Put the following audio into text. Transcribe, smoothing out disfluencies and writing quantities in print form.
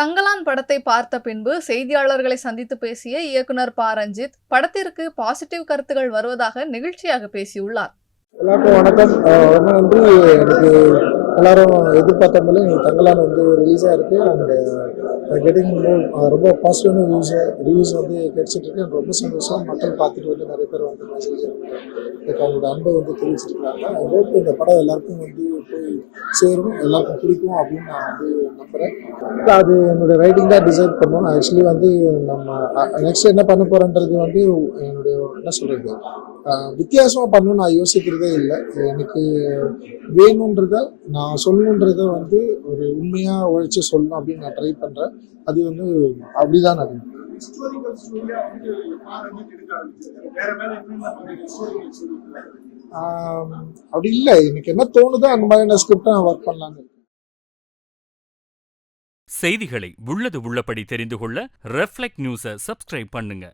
தங்கலான் படத்தை பார்த்த பின்பு செய்தியாளர்களை சந்தித்து பேசிய இயக்குனர் ப. ரஞ்சித் படத்திற்கு பாசிட்டிவ் கருத்துகள் வருவதாக நெகிழ்ச்சியாக பேசியுள்ளார். எல்லாருக்கும் வணக்கம். ரொம்ப நன்றி. எனக்கு எல்லாரும் எதிர்பார்த்த போல எனக்கு தங்கலான் ரிலீஸாக இருக்குது. அண்ட் கெட்டிங் ரொம்ப பாசிட்டிவான ரிவ்யூஸ் கிடைச்சிட்டு இருக்கு. எனக்கு ரொம்ப சந்தோஷம். மக்கள் பார்த்துட்டு நிறைய பேர் மெசேஜ் எனக்கு அவங்களோட அன்பை தெரிவிச்சிருக்கிறாங்க. ஐ ஹோப் இந்த படம் எல்லாருக்கும் போய் சேரும், எல்லாருக்கும் பிடிக்கும் அப்படின்னு நான் நம்புகிறேன். அது என்னோட ரைட்டிங் தான் டிசைட் பண்ணும். ஆக்சுவலி நம்ம நெக்ஸ்ட் என்ன பண்ண போகிறேன்றது என்னுடைய என்ன சொல்கிறது வித்தியாசமாக பண்ணணும்னு நான் யோசிக்கிறதே இல்லை. எனக்கு வேணுன்றத நான் சொல்லணுன்றத ஒரு உண்மையாக உழைச்சி சொல்லணும் அப்படின்னு நான் ட்ரை பண்ணுறேன். அது அப்படிதான் நடக்கும். அப்படி இல்லை, எனக்கு என்ன தோணுதோ அந்த மாதிரியான ஸ்கிரிப்டை நான் ஒர்க் பண்ணலான்னு. செய்திகளை உள்ளது உள்ளபடி தெரிந்து கொள்ள ரெஃப்ளெக்ட் நியூஸை சப்ஸ்கிரைப் பண்ணுங்க.